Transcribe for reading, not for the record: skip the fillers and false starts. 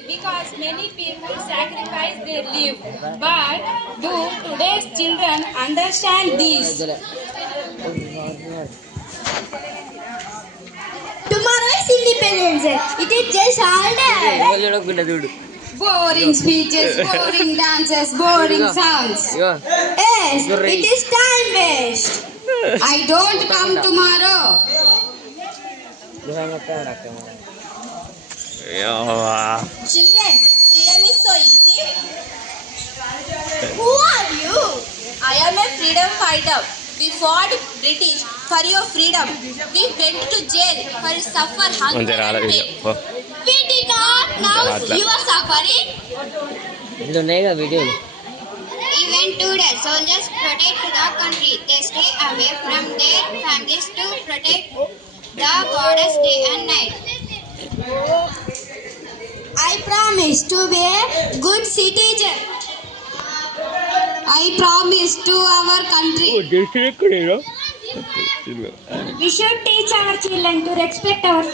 Because many people sacrifice their life. But do today's children understand this? Tomorrow is Independence Day. It is just holiday. Boring speeches, boring dances, boring songs. Yes, it is time waste. I don't come tomorrow. Children, freedom is so easy. Who are you? I am a freedom fighter. We fought British for your freedom. We went to jail for suffer hunger and pain. We did not. Now you are suffering. Even today, soldiers protect the country. They stay away from their families to protect the borders day and night. I promise to be a good citizen. I promise to our country. We should teach our children to respect our